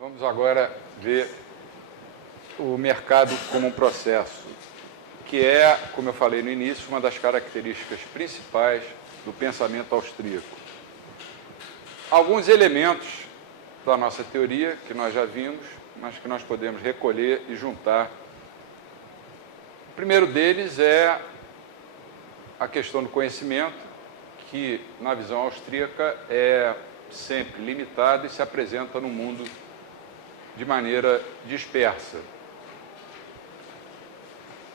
Vamos agora ver o mercado como um processo, que é, como eu falei no início, uma das características principais do pensamento austríaco. Alguns elementos da nossa teoria, que nós já vimos, mas que nós podemos recolher e juntar. O primeiro deles é a questão do conhecimento, que, na visão austríaca, é sempre limitado e se apresenta no mundo de maneira dispersa.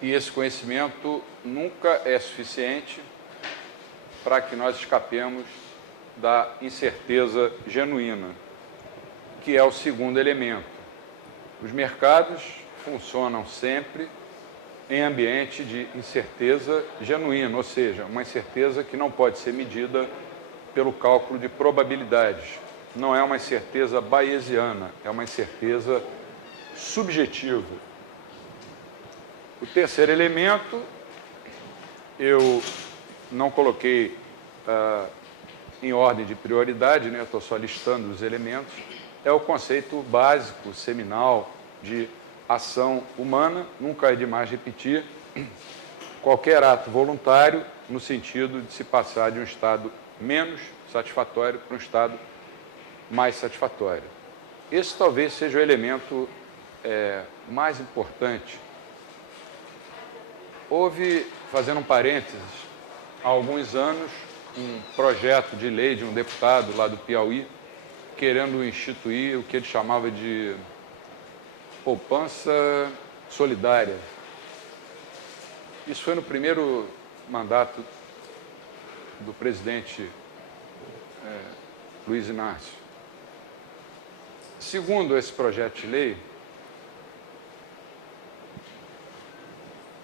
E esse conhecimento nunca é suficiente para que nós escapemos da incerteza genuína, que é o segundo elemento. Os mercados funcionam sempre em ambiente de incerteza genuína, ou seja, uma incerteza que não pode ser medida pelo cálculo de probabilidades. Não é uma incerteza bayesiana, é uma incerteza subjetiva. O terceiro elemento, eu não coloquei em ordem de prioridade, né? Eu estou só listando os elementos, é o conceito básico, seminal, de ação humana. Nunca é demais repetir, qualquer ato voluntário no sentido de se passar de um estado menos satisfatório para um estado mais satisfatório. Esse talvez seja o elemento mais importante. Houve, fazendo um parênteses, há alguns anos, um projeto de lei de um deputado lá do Piauí, querendo instituir o que ele chamava de poupança solidária. Isso foi no primeiro mandato do presidente Luiz Inácio. Segundo esse projeto de lei,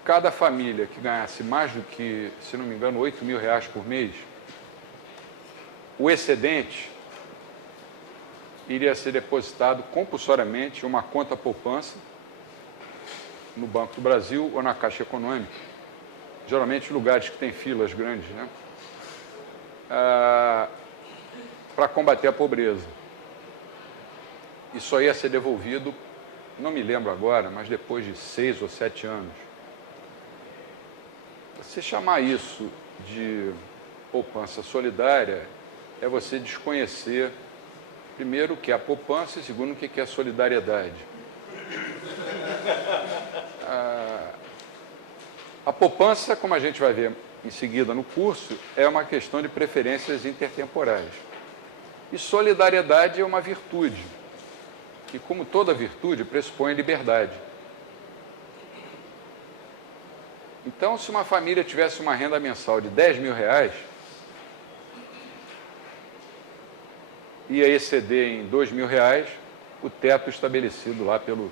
cada família que ganhasse mais do que, se não me engano, R$8.000 por mês, o excedente iria ser depositado compulsoriamente em uma conta poupança no Banco do Brasil ou na Caixa Econômica, geralmente em lugares que têm filas grandes, né? Para combater a pobreza. Isso ia ser devolvido, não me lembro agora, mas depois de 6 ou 7 anos. Você chamar isso de poupança solidária é você desconhecer, primeiro, o que é a poupança e, segundo, o que é a solidariedade. A poupança, como a gente vai ver em seguida no curso, é uma questão de preferências intertemporais. E solidariedade é uma virtude, que, como toda virtude, pressupõe liberdade. Então, se uma família tivesse uma renda mensal de R$10.000, ia exceder em R$2.000 o teto estabelecido lá pelo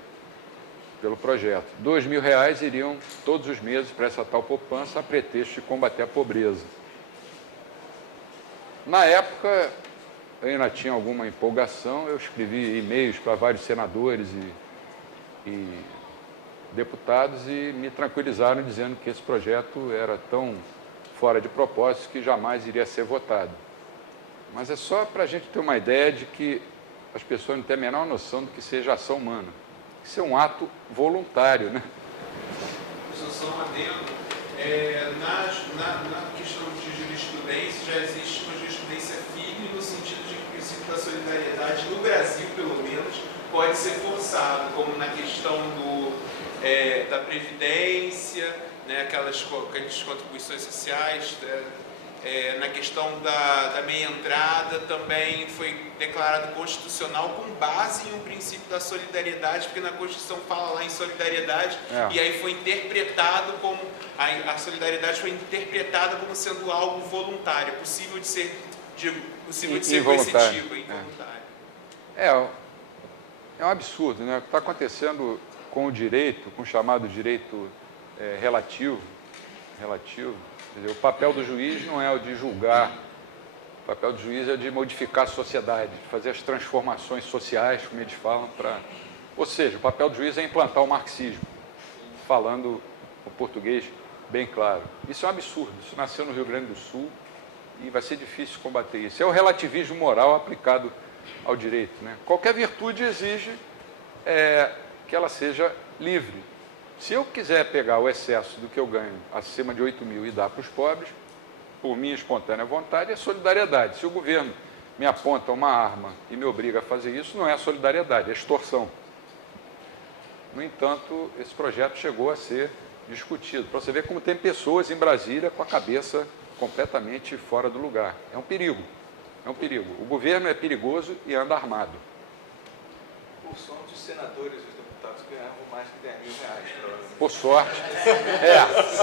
projeto. R$2.000 iriam todos os meses para essa tal poupança a pretexto de combater a pobreza. Na época, eu ainda tinha alguma empolgação, eu escrevi e-mails para vários senadores e deputados e me tranquilizaram dizendo que esse projeto era tão fora de propósito que jamais iria ser votado. Mas é só para a gente ter uma ideia de que as pessoas não têm a menor noção do que seja ação humana. Isso é um ato voluntário, né? Só um adendo. Na questão de jurisprudência, já existe uma jurisprudência firme no sentido de que o princípio da solidariedade, no Brasil, pelo menos, pode ser forçado, como na questão da Previdência, né, aquelas contribuições sociais, na questão da meia-entrada, também foi declarado constitucional com base em um princípio da solidariedade, porque na Constituição fala lá em solidariedade, e aí foi interpretado como, a solidariedade foi interpretada como sendo algo voluntário, possível de ser coercitivo e involuntário. É um absurdo, né? O que está acontecendo com o direito, com o chamado direito relativo. Quer dizer, o papel do juiz não é o de julgar, o papel do juiz é de modificar a sociedade, de fazer as transformações sociais, como eles falam, ou seja, o papel do juiz é implantar o marxismo, falando o português bem claro. Isso é um absurdo, isso nasceu no Rio Grande do Sul e vai ser difícil combater isso. É o relativismo moral aplicado ao direito, né? Qualquer virtude exige que ela seja livre. Se eu quiser pegar o excesso do que eu ganho acima de 8 mil e dar para os pobres, por minha espontânea vontade, é solidariedade. Se o governo me aponta uma arma e me obriga a fazer isso, não é solidariedade, é extorsão. No entanto, esse projeto chegou a ser discutido, para você ver como tem pessoas em Brasília com a cabeça completamente fora do lugar. É um perigo, é um perigo. O governo é perigoso e anda armado. Por sorte, os senadores e os deputados ganhavam mais de 10 mil reais.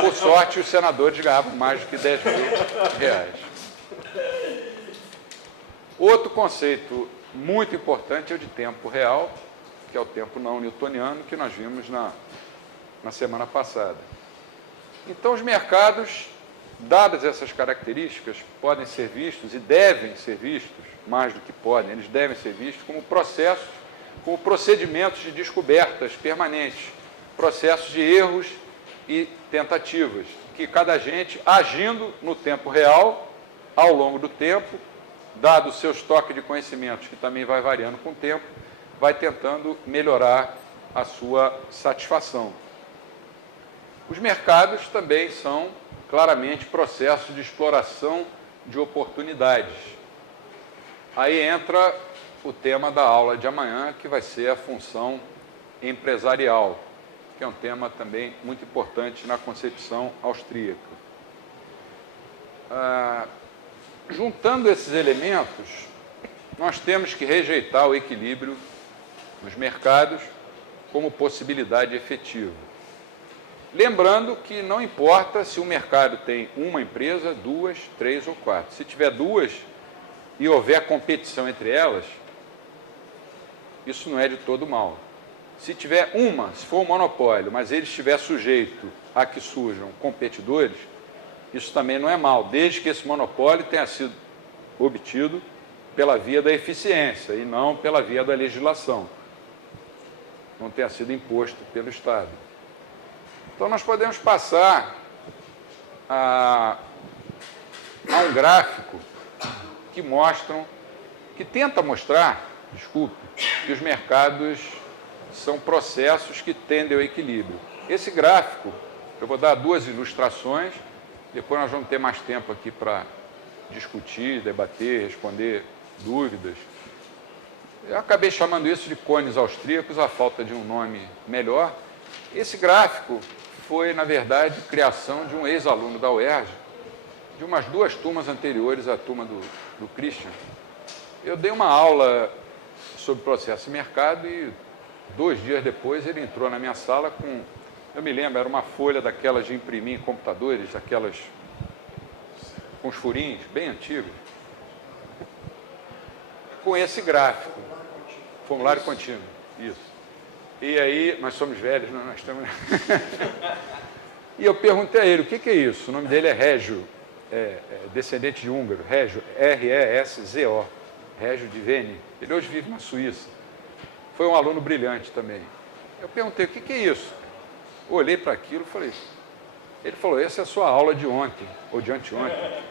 Por sorte, os senadores ganhavam mais do que 10 mil reais. Outro conceito muito importante é o de tempo real, que é o tempo não newtoniano, que nós vimos na semana passada. Então, os mercados, dadas essas características, podem ser vistos e devem ser vistos, mais do que podem, eles devem ser vistos como processos, como procedimentos de descobertas permanentes, processos de erros e tentativas, que cada agente, agindo no tempo real, ao longo do tempo, dado o seu estoque de conhecimentos, que também vai variando com o tempo, vai tentando melhorar a sua satisfação. Os mercados também são claramente processos de exploração de oportunidades. Aí entra o tema da aula de amanhã, que vai ser a função empresarial, que é um tema também muito importante na concepção austríaca. Juntando esses elementos, nós temos que rejeitar o equilíbrio nos mercados como possibilidade efetiva. Lembrando que não importa se o mercado tem uma empresa, duas, três ou quatro. Se tiver duas e houver competição entre elas, isso não é de todo mal. Se tiver uma, se for um monopólio, mas ele estiver sujeito a que surjam competidores, isso também não é mal, desde que esse monopólio tenha sido obtido pela via da eficiência e não pela via da legislação, não tenha sido imposto pelo Estado. Então, nós podemos passar a um gráfico que tenta mostrar, que os mercados são processos que tendem ao equilíbrio. Esse gráfico, eu vou dar duas ilustrações, depois nós vamos ter mais tempo aqui para discutir, debater, responder dúvidas. Eu acabei chamando isso de cones austríacos, à falta de um nome melhor. Esse gráfico foi, na verdade, criação de um ex-aluno da UERJ, de umas duas turmas anteriores à turma do Christian. Eu dei uma aula sobre processo e mercado e 2 dias depois ele entrou na minha sala com, eu me lembro, era uma folha daquelas de imprimir em computadores, aquelas com os furinhos, bem antigos, com esse gráfico, formulário contínuo, isso. E aí, nós somos velhos, não, nós estamos... E eu perguntei a ele, o que é isso? O nome dele é Régio, descendente de húngaro, Régio, R-E-S-Z-O, Régio de Vene. Ele hoje vive na Suíça. Foi um aluno brilhante também. Eu perguntei, o que é isso? Eu olhei para aquilo e falei, ele falou, essa é a sua aula de ontem, ou de anteontem.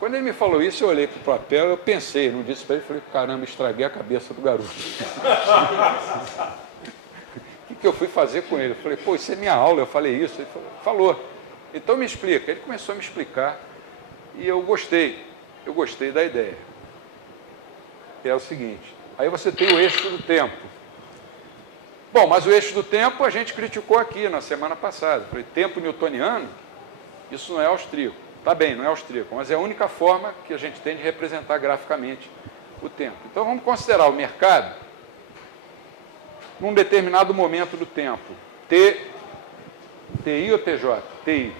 Quando ele me falou isso, eu olhei para o papel, eu pensei, não disse para ele, falei, caramba, estraguei a cabeça do garoto. O que eu fui fazer com ele? Eu falei, pô, isso é minha aula, eu falei isso. Ele falou. Então me explica. Ele começou a me explicar e eu gostei da ideia. É o seguinte, aí você tem o eixo do tempo. Bom, mas o eixo do tempo a gente criticou aqui na semana passada. Eu falei, tempo newtoniano, isso não é austríaco. Tá bem, não é austríaco, mas é a única forma que a gente tem de representar graficamente o tempo. Então vamos considerar o mercado num determinado momento do tempo. TI ou TJ? TI.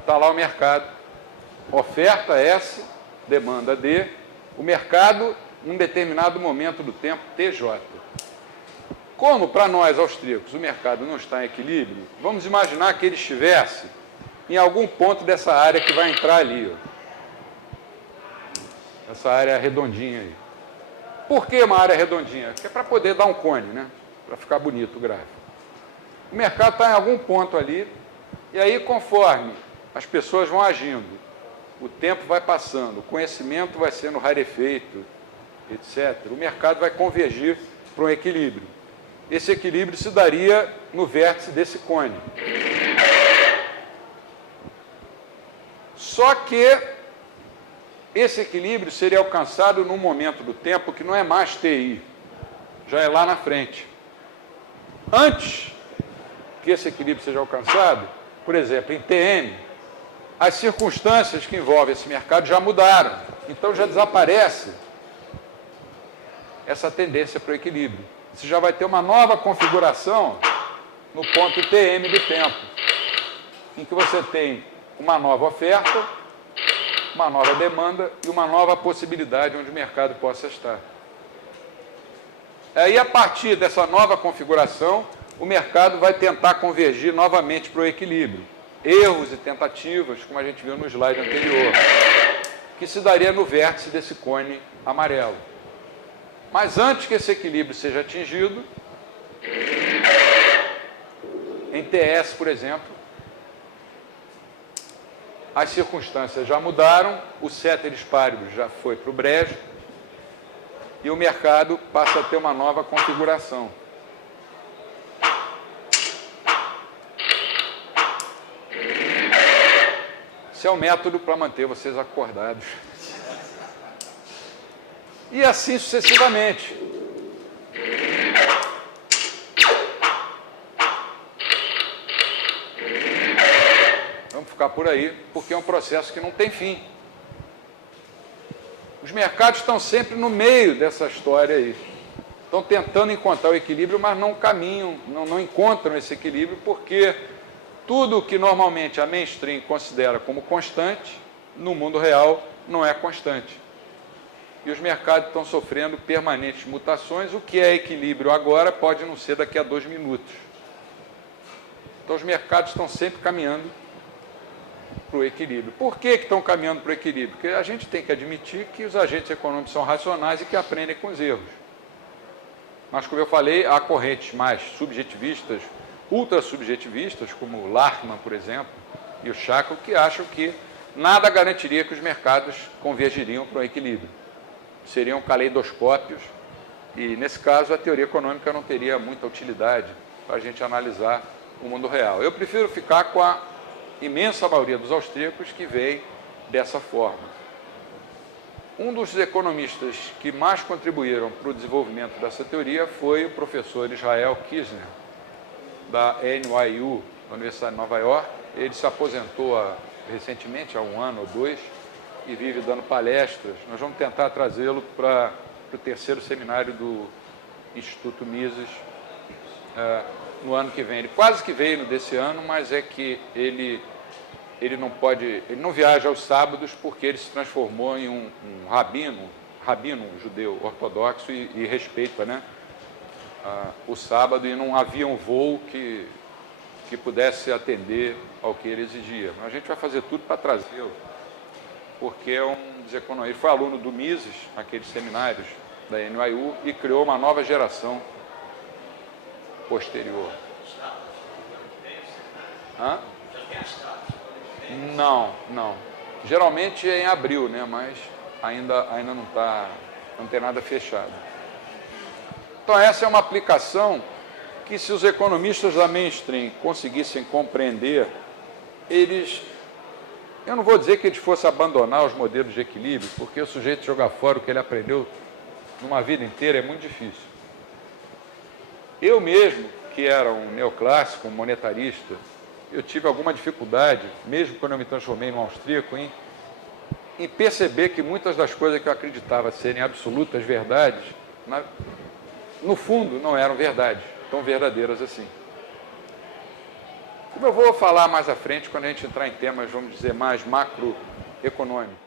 Está lá o mercado. Oferta S, demanda D. O mercado, num determinado momento do tempo, TJ. Como, para nós austríacos, o mercado não está em equilíbrio, vamos imaginar que ele estivesse em algum ponto dessa área que vai entrar ali. Ó. Essa área redondinha aí. Por que uma área redondinha? Porque é para poder dar um cone, né? Para ficar bonito o gráfico. O mercado está em algum ponto ali E aí, conforme as pessoas vão agindo, o tempo vai passando, o conhecimento vai sendo rarefeito, etc., o mercado vai convergir para um equilíbrio. Esse equilíbrio se daria no vértice desse cone. Só que esse equilíbrio seria alcançado num momento do tempo que não é mais TI, já é lá na frente. Antes que esse equilíbrio seja alcançado, por exemplo, em TM, as circunstâncias que envolvem esse mercado já mudaram. Então já desaparece essa tendência para o equilíbrio. Você já vai ter uma nova configuração no ponto TM do tempo, em que você tem uma nova oferta, uma nova demanda e uma nova possibilidade onde o mercado possa estar. Aí, a partir dessa nova configuração, o mercado vai tentar convergir novamente para o equilíbrio. Erros e tentativas, como a gente viu no slide anterior, que se daria no vértice desse cone amarelo. Mas antes que esse equilíbrio seja atingido, em TS, por exemplo, as circunstâncias já mudaram, o ceteris paribus já foi para o brejo e o mercado passa a ter uma nova configuração. Esse é o método para manter vocês acordados. E assim sucessivamente. Vamos ficar por aí, porque é um processo que não tem fim. Os mercados estão sempre no meio dessa história aí. Estão tentando encontrar o equilíbrio, mas não caminham, não encontram esse equilíbrio, porque tudo o que normalmente a mainstream considera como constante, no mundo real, não é constante. E os mercados estão sofrendo permanentes mutações. O que é equilíbrio agora pode não ser daqui a 2 minutos. Então, os mercados estão sempre caminhando para o equilíbrio. Por que estão caminhando para o equilíbrio? Porque a gente tem que admitir que os agentes econômicos são racionais e que aprendem com os erros. Mas, como eu falei, há correntes mais subjetivistas, ultra-subjetivistas, como o Larkman, por exemplo, e o Shackle, que acham que nada garantiria que os mercados convergiriam para o equilíbrio. Seriam caleidoscópios e, nesse caso, a teoria econômica não teria muita utilidade para a gente analisar o mundo real. Eu prefiro ficar com a imensa maioria dos austríacos que veem dessa forma. Um dos economistas que mais contribuíram para o desenvolvimento dessa teoria foi o professor Israel Kirzner, da NYU, da Universidade de Nova York. Ele se aposentou recentemente, há 1 ano ou 2, e vive dando palestras. Nós vamos tentar trazê-lo para o 3º seminário do Instituto Mises no ano que vem. Ele quase que veio no desse ano, mas é que ele não viaja aos sábados porque ele se transformou em um rabino judeu ortodoxo e respeita, né, o sábado, e não havia um voo que pudesse atender ao que ele exigia. Mas a gente vai fazer tudo para trazê-lo, porque é um dos economistas. Ele foi aluno do Mises, naqueles seminários da NYU, e criou uma nova geração posterior. Hã? Não. Geralmente é em abril, né? Mas ainda não tem nada fechado. Então essa é uma aplicação que, se os economistas da mainstream conseguissem compreender, eu não vou dizer que eles fossem abandonar os modelos de equilíbrio, porque o sujeito jogar fora o que ele aprendeu numa vida inteira é muito difícil. Eu mesmo, que era um neoclássico, um monetarista, eu tive alguma dificuldade, mesmo quando eu me transformei num austríaco, em perceber que muitas das coisas que eu acreditava serem absolutas verdades, no fundo, não eram verdades, tão verdadeiras assim. Como eu vou falar mais à frente, quando a gente entrar em temas, vamos dizer, mais macroeconômicos.